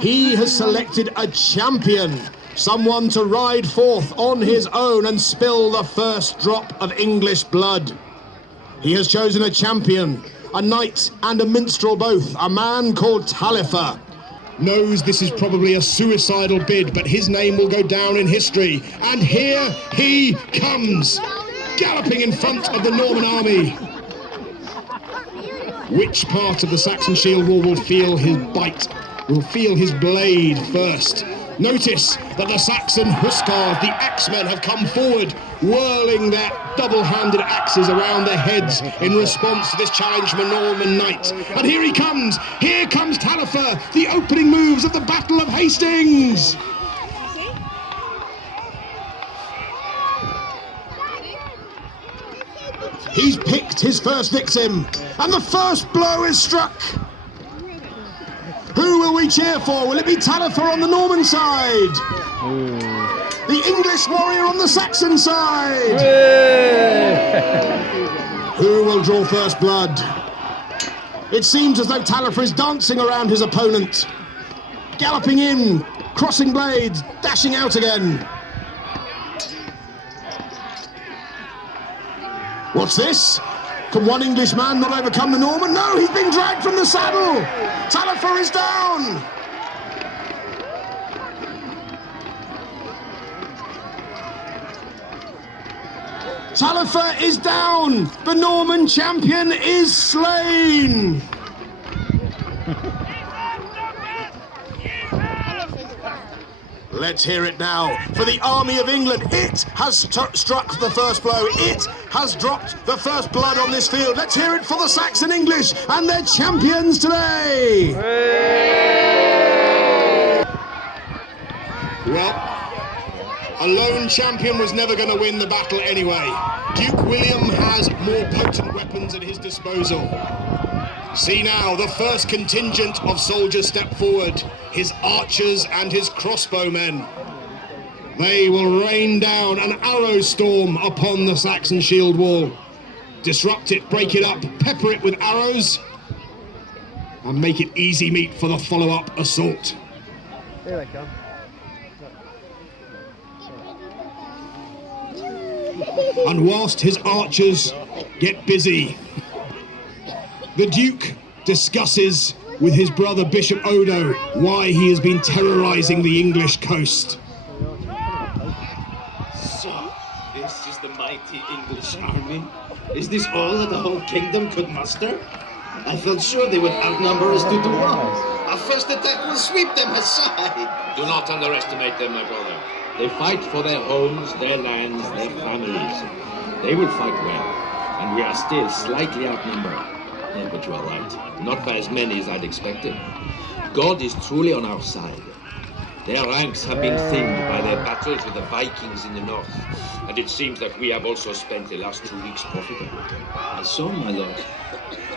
He has selected a champion, someone to ride forth on his own and spill the first drop of English blood. He has chosen a champion, a knight and a minstrel both, a man called Talifer. Knows this is probably a suicidal bid, but his name will go down in history. And here he comes, galloping in front of the Norman army. Which part of the Saxon shield wall will feel his bite? Will feel his blade first. Notice that the Saxon Huskars, the axemen, have come forward, whirling their double-handed axes around their heads in response to this challenge from a Norman knight. And here he comes! Here comes Talifer, the opening moves of the Battle of Hastings! He's picked his first victim, and the first blow is struck! Who will we cheer for? Will it be Talifer on the Norman side? The English warrior on the Saxon side? Who will draw first blood? It seems as though Talifer is dancing around his opponent. Galloping in, crossing blades, dashing out again. What's this? Can one English man not overcome the Norman? No, he's been dragged from the saddle! Talifer is down! Talifer is down! The Norman champion is slain! Let's hear it now for the Army of England. It has struck the first blow. It has dropped the first blood on this field. Let's hear it for the Saxon English and their champions today. Well, a lone champion was never going to win the battle anyway. Duke William has more potent weapons at his disposal. See now, the first contingent of soldiers step forward, his archers and his crossbowmen. They will rain down an arrow storm upon the Saxon shield wall. Disrupt it, break it up, pepper it with arrows, and make it easy meat for the follow-up assault. Here they come. And whilst his archers get busy, the Duke discusses with his brother Bishop Odo why he has been terrorising the English coast. So, this is the mighty English army? Is this all that the whole kingdom could muster? I felt sure they would outnumber us 2 to 1. Our first attack will sweep them aside. Do not underestimate them, my brother. They fight for their homes, their lands, their families. They will fight well, and we are still slightly outnumbered. Yeah, but you are right. Not by as many as I'd expected. God is truly on our side. Their ranks have been thinned by their battles with the Vikings in the north, and it seems that we have also spent the last 2 weeks profitably. So, my lord,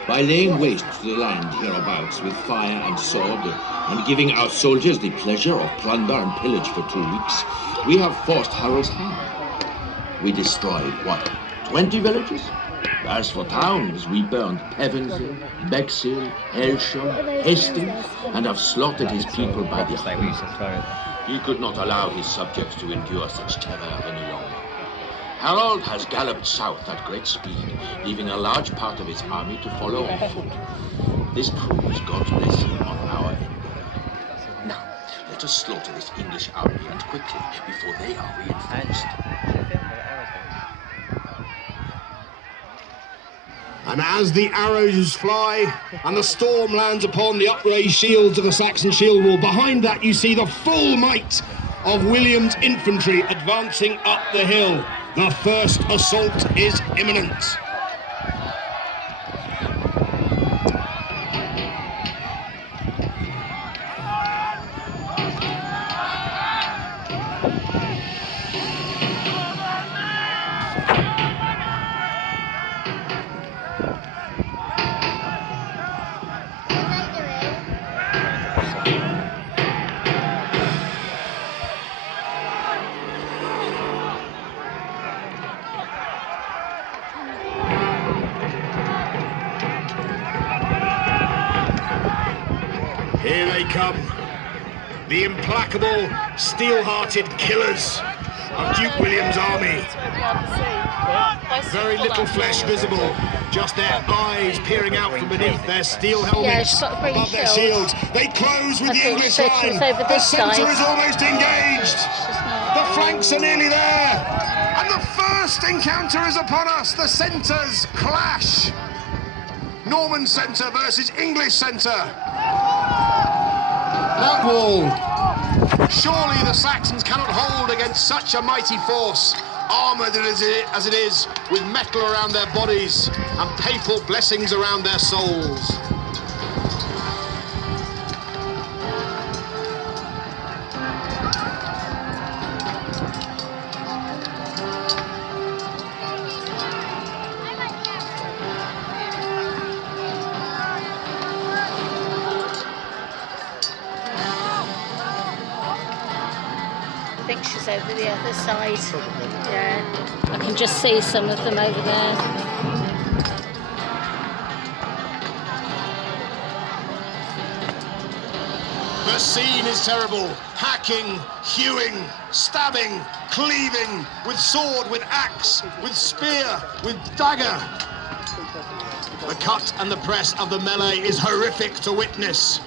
by laying waste to the land hereabouts with fire and sword, and giving our soldiers the pleasure of plunder and pillage for 2 weeks, we have forced Harold's hand. We destroyed, what, 20 villages? As for towns, we burned Pevensey, Bexhill, Aylsham, Hastings, and have slaughtered his people by the hundred. He could not allow his subjects to endure such terror any longer. Harold has galloped south at great speed, leaving a large part of his army to follow on foot. This proves God's blessing on our endeavor. Now, let us slaughter this English army, and quickly, before they are reinforced. And as the arrows fly and the storm lands upon the upraised shields of the Saxon shield wall, behind that you see the full might of William's infantry advancing up the hill. The first assault is imminent. The implacable, steel-hearted killers of Duke William's army. Very little flesh visible, just their eyes peering out from beneath their steel helmets above their shields. They close with the English line. The centre is almost engaged. The flanks are nearly there. And the first encounter is upon us. The centres clash. Norman centre versus English centre. That wall. Surely the Saxons cannot hold against such a mighty force, armoured as it is, with metal around their bodies and papal blessings around their souls. I think she's over the other side. Yeah, I can just see some of them over there. The scene is terrible. Hacking, hewing, stabbing, cleaving, with sword, with axe, with spear, with dagger. The cut and the press of the melee is horrific to witness.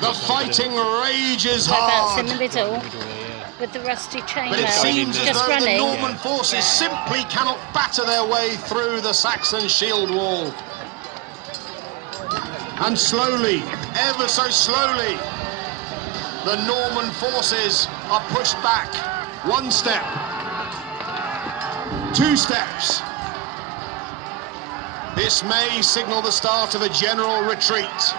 The fighting rages Whereabouts in hard. the middle, with the rusty chain. But it seems as just though running. the Norman forces simply cannot batter their way through the Saxon shield wall. And slowly, ever so slowly, the Norman forces are pushed back. 1 step, 2 steps. This may signal the start of a general retreat.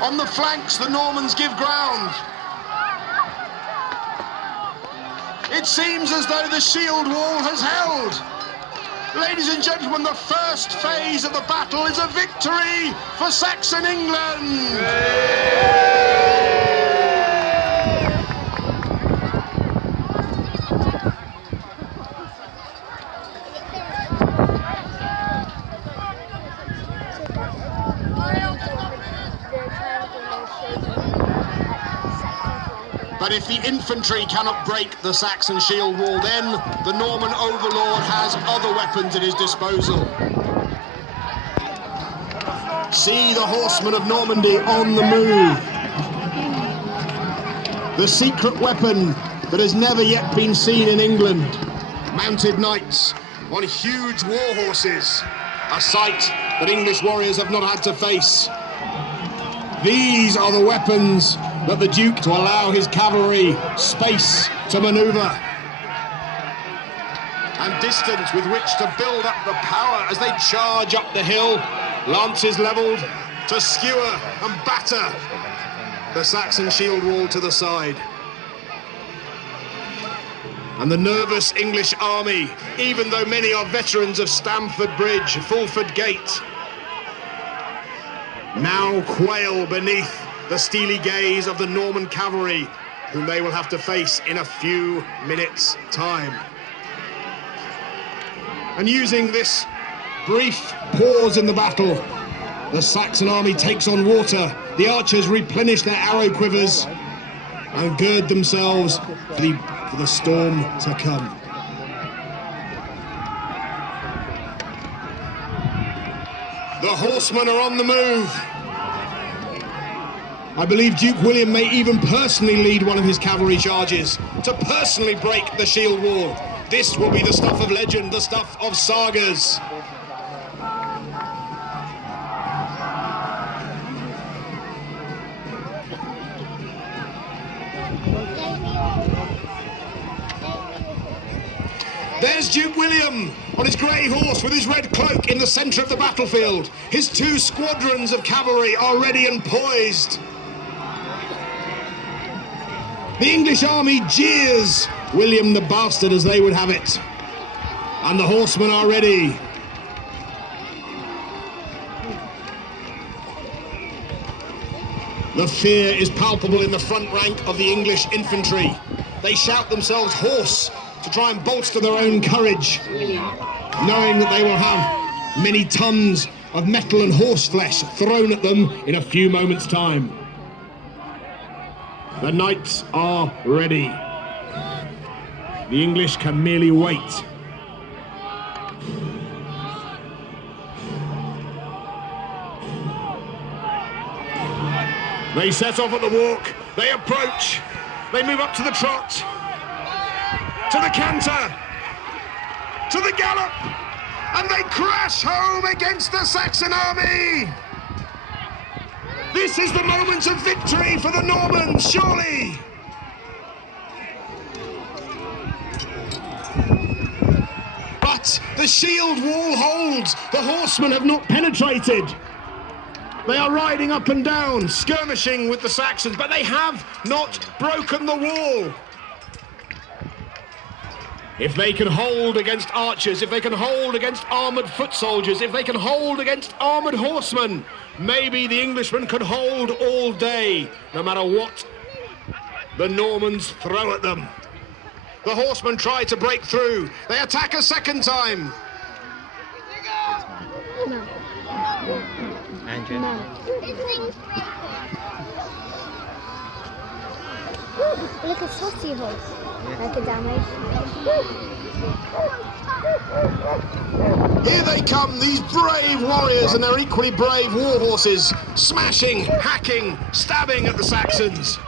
On the flanks, the Normans give ground. It seems as though the shield wall has held. Ladies and gentlemen, the first phase of the battle is a victory for Saxon England. But if the infantry cannot break the Saxon shield wall, then the Norman overlord has other weapons at his disposal. See the horsemen of Normandy on the move. The secret weapon that has never yet been seen in England. Mounted knights on huge war horses, a sight that English warriors have not had to face. These are the weapons that the Duke to allow his cavalry space to manoeuvre and distance with which to build up the power as they charge up the hill, lances levelled to skewer and batter the Saxon shield wall to the side. And the nervous English army, even though many are veterans of Stamford Bridge, Fulford Gate, now quail beneath the steely gaze of the Norman cavalry, whom they will have to face in a few minutes' time. And using this brief pause in the battle, the Saxon army takes on water. The archers replenish their arrow quivers and gird themselves for the storm to come. The horsemen are on the move. I believe Duke William may even personally lead one of his cavalry charges to personally break the shield wall. This will be the stuff of legend, the stuff of sagas. There's Duke William on his grey horse with his red cloak in the centre of the battlefield. His 2 squadrons of cavalry are ready and poised. The English army jeers William the Bastard, as they would have it. And the horsemen are ready. The fear is palpable in the front rank of the English infantry. They shout themselves hoarse to try and bolster their own courage, knowing that they will have many tons of metal and horseflesh thrown at them in a few moments' time. The knights are ready. The English can merely wait. They set off at the walk, they approach, they move up to the trot, to the canter, to the gallop, and they crash home against the Saxon army! This is the moment of victory for the Normans, surely! But the shield wall holds, the horsemen have not penetrated. They are riding up and down, skirmishing with the Saxons, but they have not broken the wall. If they can hold against archers, if they can hold against armoured foot soldiers, if they can hold against armoured horsemen, maybe the Englishmen can hold all day, no matter what the Normans throw at them. The horsemen try to break through. They attack a second time. No. Andrew. No. Look at Saucy Horse. Like a damage. Here they come, these brave warriors and their equally brave war horses, smashing, hacking, stabbing at the Saxons.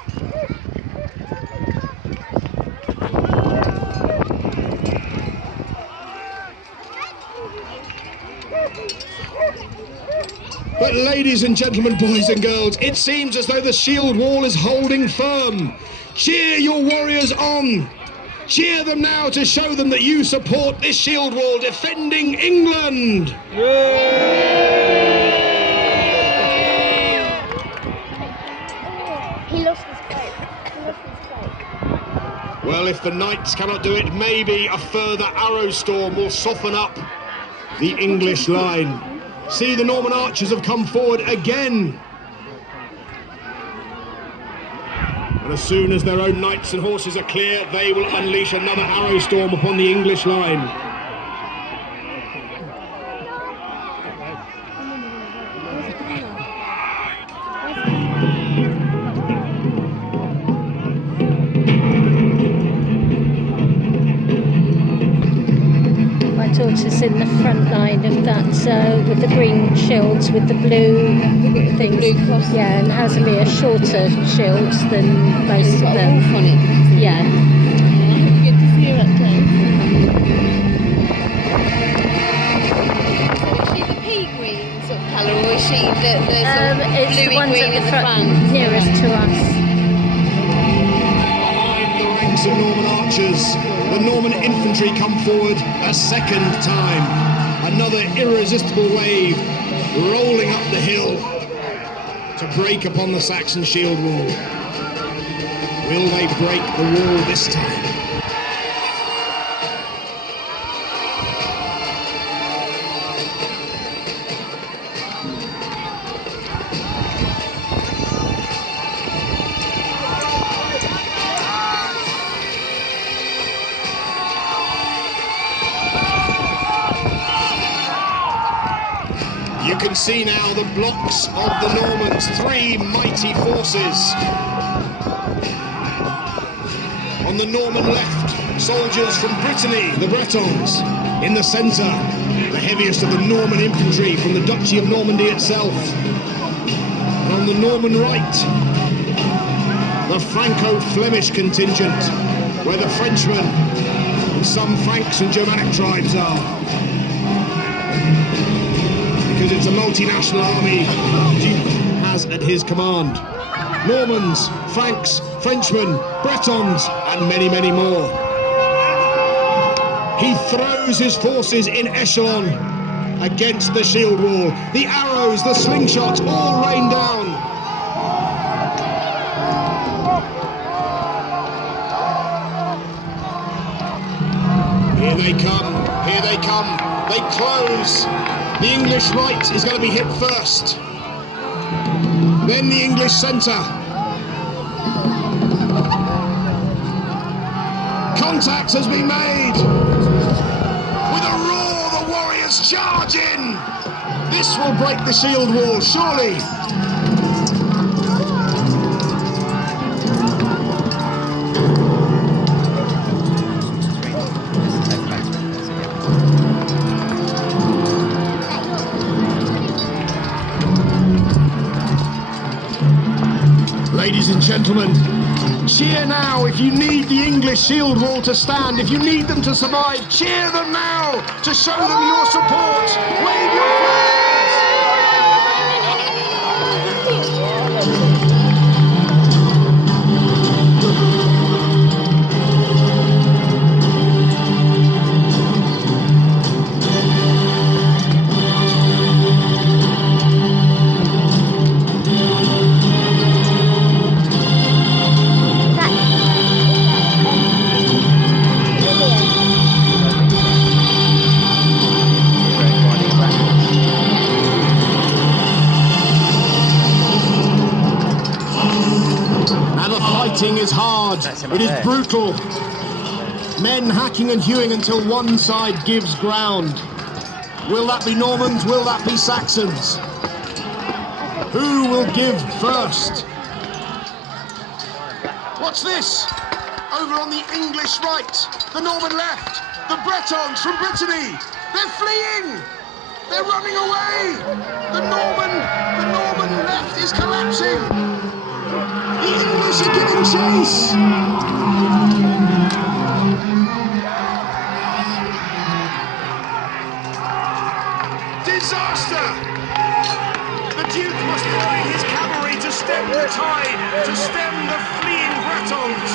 But ladies and gentlemen, boys and girls, it seems as though the shield wall is holding firm. Cheer your warriors on. Cheer them now to show them that you support this shield wall defending England. He lost his cloak. He lost his cloak. Well, if the knights cannot do it, maybe a further arrow storm will soften up the English line. See, the Norman archers have come forward again. And as soon as their own knights and horses are clear, they will unleash another arrow storm upon the English line. My daughter's in the front line of that with the green shields with the blue things. Blue cross. Yeah, and has a mere shorter shields than most of them. On it. Yeah. Good to see her up close. So is she the pea green sort of colour, or is she the sort of It's the bluey ones green at in the the front front? nearest to us. Behind the ranks of Norman archers, the Norman infantry come forward a second time. Another irresistible wave rolling up the hill to break upon the Saxon shield wall. Will they break the wall this time? You can see now the blocks of the Normans, three mighty forces. On the Norman left, soldiers from Brittany, the Bretons. In the centre, the heaviest of the Norman infantry from the Duchy of Normandy itself. And on the Norman right, the Franco-Flemish contingent, where the Frenchmen and some Franks and Germanic tribes are. Because it's a multinational army the Duke has at his command. Normans, Franks, Frenchmen, Bretons, and many, many more. He throws his forces in echelon against the shield wall. The arrows, the slingshots, all rain down. Here they come, here they come. They close. The English right is going to be hit first. then the English centre. Contact has been made. With a roar, the Warriors charge in. This will break the shield wall, surely. Ladies and gentlemen, cheer now if you need the English shield wall to stand, if you need them to survive, cheer them now to show them your support. Wave your flags! Fighting is hard, it is brutal. Men hacking and hewing until one side gives ground. Will that be Normans? Will that be Saxons? Who will give first? What's this? Over on the English right, the Norman left, the Bretons from Brittany. They're fleeing! They're running away! The Norman left is collapsing! The English are giving chase! Disaster! The Duke must throw in his cavalry to stem the tide, to stem the fleeing Bretons,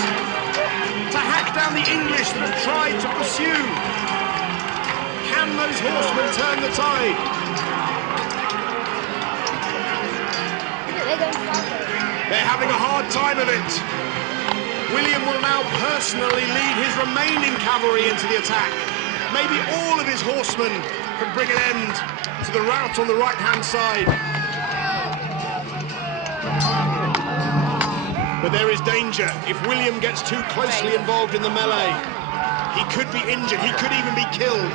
to hack down the English that have tried to pursue. Can those horsemen turn the tide? They're having a hard time of it. William will now personally lead his remaining cavalry into the attack. Maybe all of his horsemen can bring an end to the rout on the right-hand side. But there is danger. If William gets too closely involved in the melee, he could be injured, he could even be killed.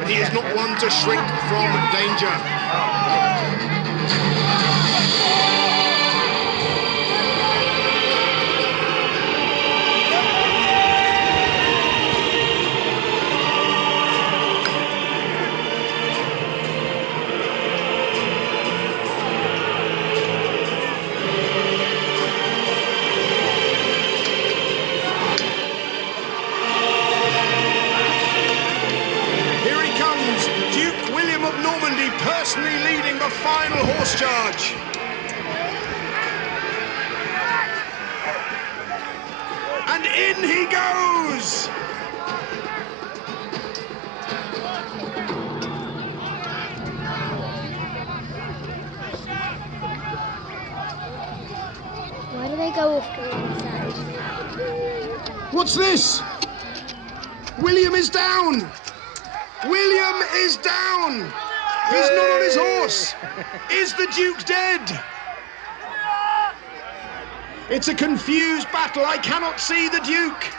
But he is not one to shrink from danger. Personally leading the final horse charge. And in he goes! Why do they go off to one side? What's this? William is down! William is down! He's not on his horse! Is the Duke dead? It's a confused battle. I cannot see the Duke.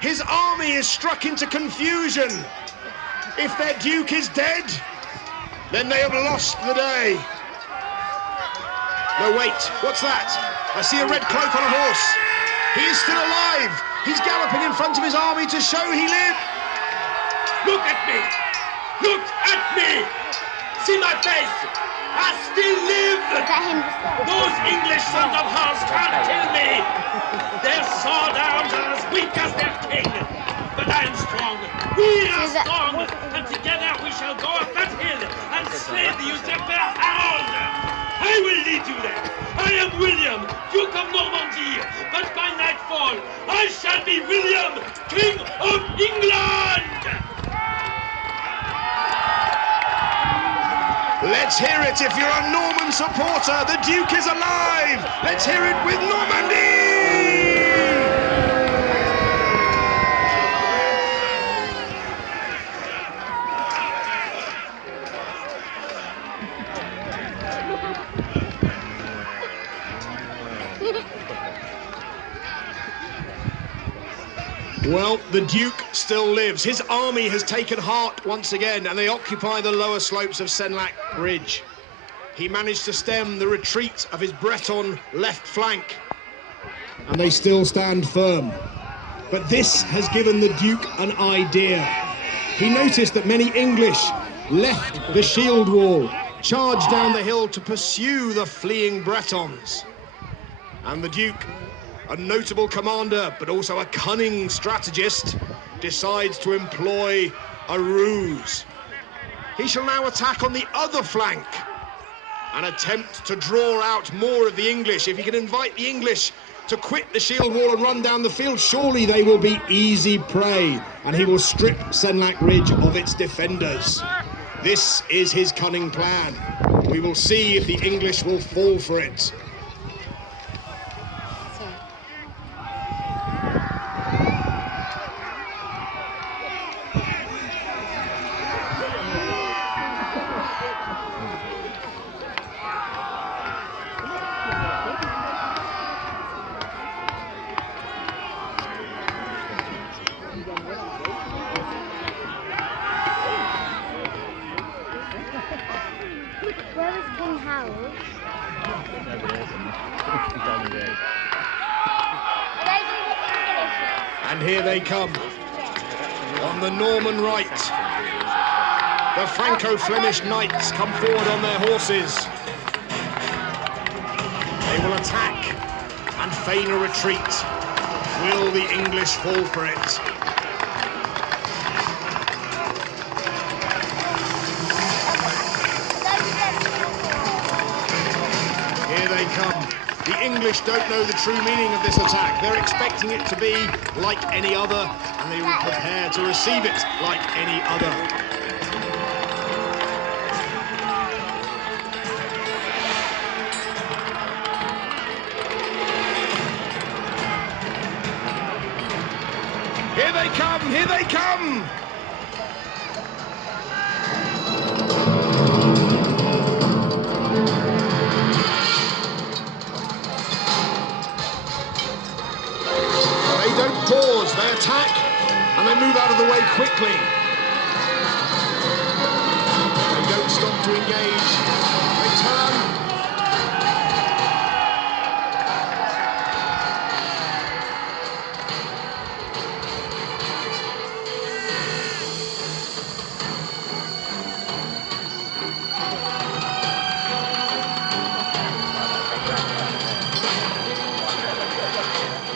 His army is struck into confusion. If their Duke is dead, then they have lost the day. No, wait, what's that? I see a red cloak on a horse. He is still alive. He's galloping in front of his army to show he lived. Look at me! Look at me! See my face! I still live! Is that him just there? Those English sons of horse can't kill me! Their sword arms are as weak as their king! But I am strong! We are strong! And together we shall go up that hill and slay the usurper Harold! I will lead you there! I am William, Duke of Normandy! But by nightfall, I shall be William, King of England! Let's hear it if you're a Norman supporter. The Duke is alive. Let's hear it with Normandy! Well, the Duke still lives. His army has taken heart once again, and they occupy the lower slopes of Senlac Ridge. He managed to stem the retreat of his Breton left flank, and they still stand firm. But this has given the Duke an idea. He noticed that many English left the shield wall, charged down the hill to pursue the fleeing Bretons. And the Duke, a notable commander, but also a cunning strategist, decides to employ a ruse. He shall now attack on the other flank and attempt to draw out more of the English. If he can invite the English to quit the shield wall and run down the field, surely they will be easy prey, and he will strip Senlac Ridge of its defenders. This is his cunning plan. We will see if the English will fall for it. Where is King Harold? And here they come. On the Norman right, the Franco-Flemish knights come forward on their horses. They will attack and feign a retreat. Will the English fall for it? Here they come. The English don't know the true meaning of this attack. They're expecting it to be like any other, and they will prepare to receive it like any other. Here they come! Here they come! They don't pause, they attack, and they move out of the way quickly. They don't stop to engage. They turn.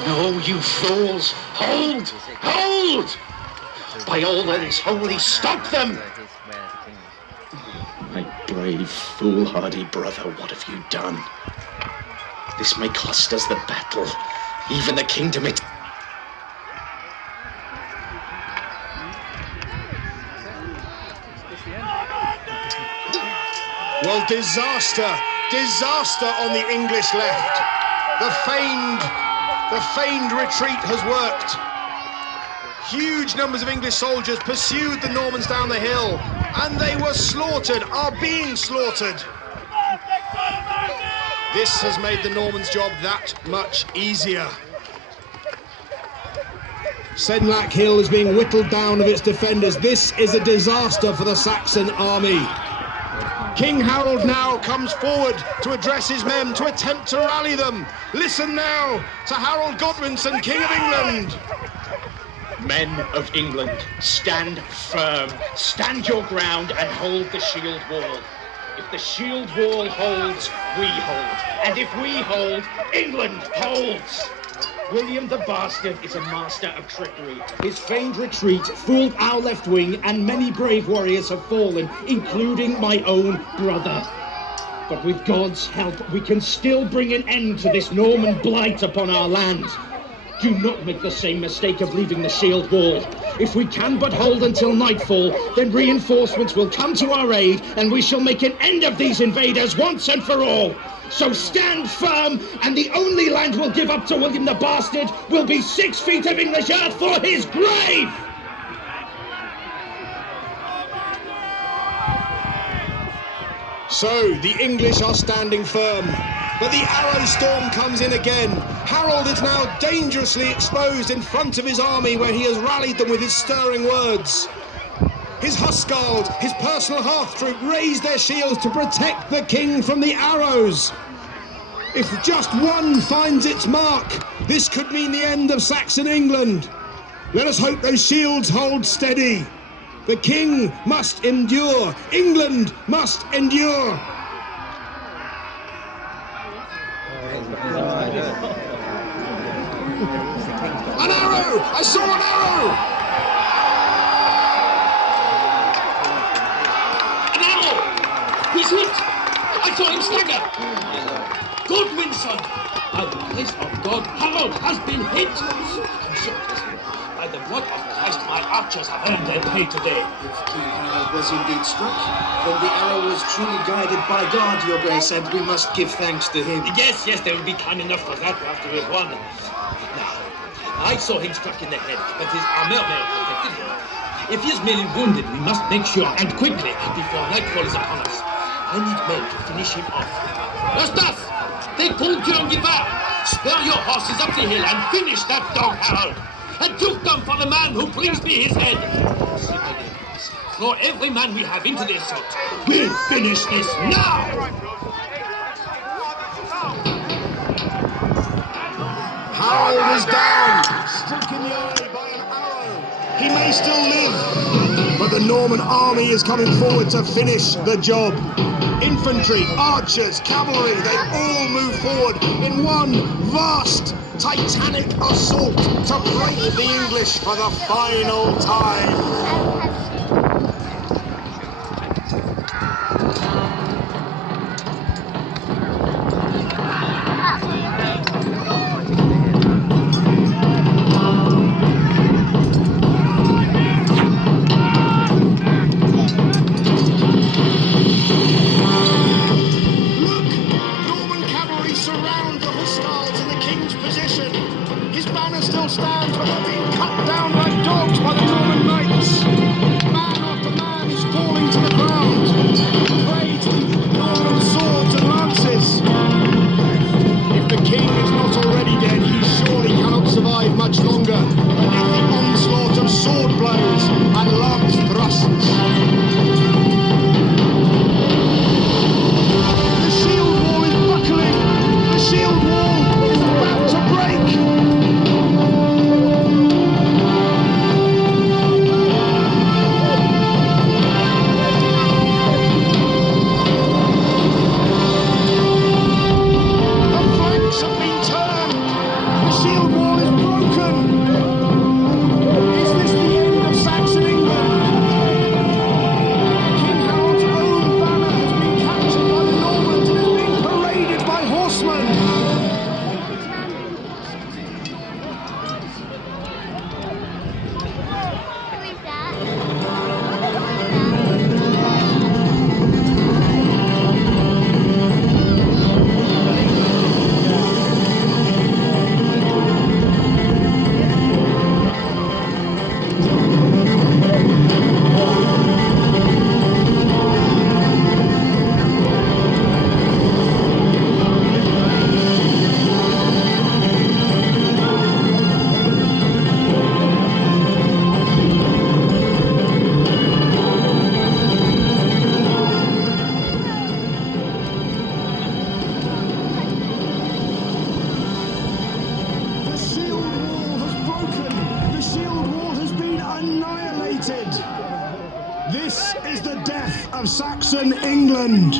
No, you fools! Hold! Hold! By all that is holy, stop them! My brave, foolhardy brother, what have you done? This may cost us the battle, even the kingdom it... Well, disaster, disaster on the English left. The feigned retreat has worked. Huge numbers of English soldiers pursued the Normans down the hill, and they were slaughtered, are being slaughtered. This has made the Normans' job that much easier. Senlac Hill is being whittled down of its defenders. This is a disaster for the Saxon army. King Harold now comes forward to address his men, to attempt to rally them. Listen now to Harold Godwinson, King of England. Men of England, stand firm, stand your ground and hold the shield wall. If the shield wall holds, we hold. And if we hold, England holds. William the Bastard is a master of trickery. His feigned retreat fooled our left wing, and many brave warriors have fallen, including my own brother. But with God's help, we can still bring an end to this Norman blight upon our land. Do not make the same mistake of leaving the shield wall. If we can but hold until nightfall, then reinforcements will come to our aid, and we shall make an end of these invaders once and for all. So stand firm, and the only land we'll give up to William the Bastard will be 6 feet of English earth for his grave! So, the English are standing firm. But the arrow storm comes in again. Harold is now dangerously exposed in front of his army, where he has rallied them with his stirring words. His Huscarls, his personal hearth troop, raise their shields to protect the king from the arrows. If just one finds its mark, this could mean the end of Saxon England. Let us hope those shields hold steady. The king must endure. England must endure. An arrow! I saw an arrow! An arrow! He's hit! I saw him stagger! Godwin, son! By the grace of God, Harold has been hit! I'm so by the blood of Christ, my archers have earned their pay today. If King Harold was indeed struck, then the arrow was truly guided by God, your grace, and we must give thanks to him. Yes, there will be time enough for that after we've won. Now, I saw him struck in the head, but his armor may have protected him. If he is merely wounded, we must make sure, and quickly, before nightfall is upon us. I need men to finish him off. Eustace! Take Ponthieu spur your horses up the hill and finish that dog, Harold! And took them for the man who brings me his head! Throw every man we have into the assault. We'll finish this now! Harold is down, struck in the eye by an arrow. He may still live, but the Norman army is coming forward to finish the job. Infantry, archers, cavalry, they all move forward in one vast, titanic assault to break the English for the final time. Stands, but they're being cut down like dogs by the Norman knights. Man after man is falling to the ground, prey to the Norman swords and lances. If the king is not already dead, he surely cannot survive much longer beneath the onslaught of sword blows and lance thrusts. The shield wall is buckling. The shield wall is about to break. This is the death of Saxon England.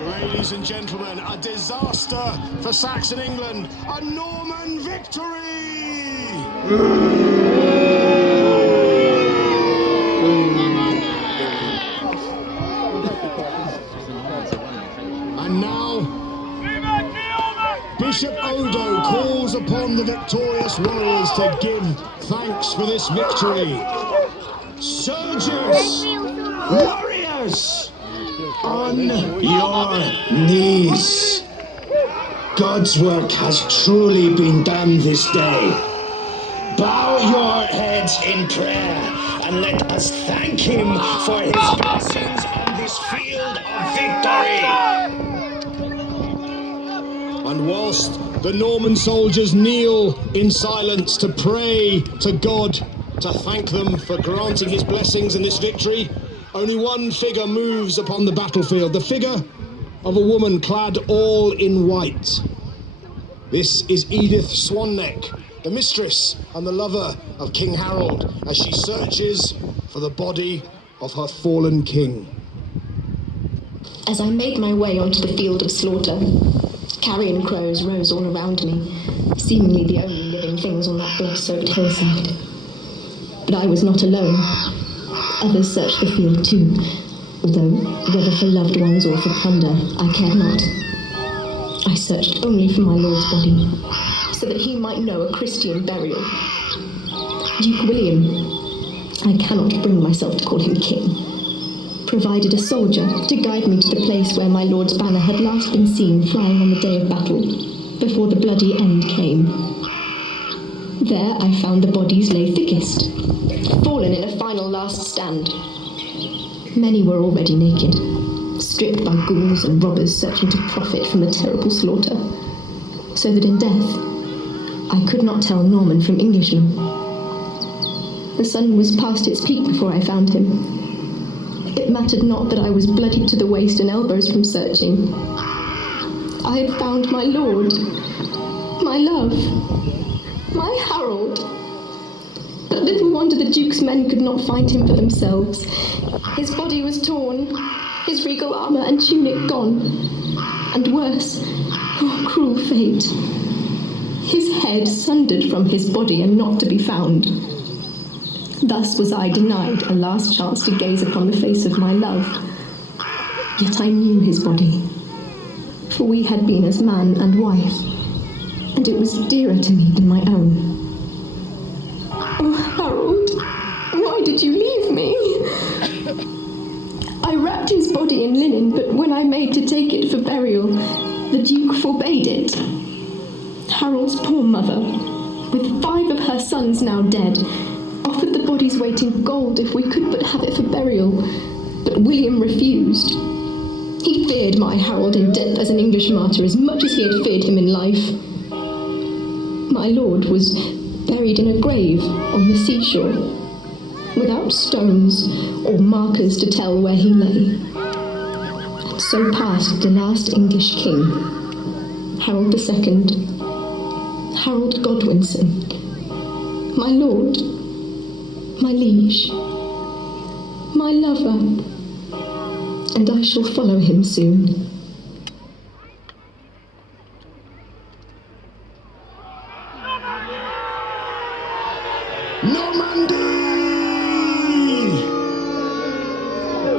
Ladies and gentlemen, a disaster for Saxon England. A Norman victory! And now, Bishop Odo calls upon the victorious warriors to give thanks for this victory. Soldiers, warriors, on your knees. God's work has truly been done this day. Bow your heads in prayer and let us thank him for his blessings on this field of victory. And whilst the Norman soldiers kneel in silence to pray to God, to thank them for granting his blessings in this victory, only one figure moves upon the battlefield, the figure of a woman clad all in white. This is Edith Swanneck, the mistress and the lover of King Harold, as she searches for the body of her fallen king. As I made my way onto the field of slaughter, carrion crows rose all around me, seemingly the only living things on that blood-soaked hillside. But I was not alone. Others searched the field too, although whether for loved ones or for plunder, I cared not. I searched only for my lord's body, so that he might know a Christian burial. Duke William, I cannot bring myself to call him king, provided a soldier to guide me to the place where my lord's banner had last been seen flying on the day of battle, before the bloody end came. There I found the bodies lay thickest, fallen in a final last stand. Many were already naked, stripped by ghouls and robbers searching to profit from the terrible slaughter, so that in death I could not tell Norman from Englishman. The sun was past its peak before I found him. It mattered not that I was bloodied to the waist and elbows from searching. I had found my lord, my love, my Harold. But little wonder the Duke's men could not find him for themselves. His body was torn, his regal armour and tunic gone. And worse, oh, cruel fate, his head sundered from his body and not to be found. Thus was I denied a last chance to gaze upon the face of my love. Yet I knew his body, for we had been as man and wife, and it was dearer to me than my own. Oh, Harold, why did you leave me? I wrapped his body in linen, but when I made to take it for burial, the Duke forbade it. Harold's poor mother, with 5 of her sons now dead, offered the body's weight in gold if we could but have it for burial, but William refused. He feared my Harold in death as an English martyr as much as he had feared him in life. My lord was buried in a grave on the seashore, without stones or markers to tell where he lay. So passed the last English king, Harold II, Harold Godwinson, my lord, my liege, my lover, and I shall follow him soon. Normandy!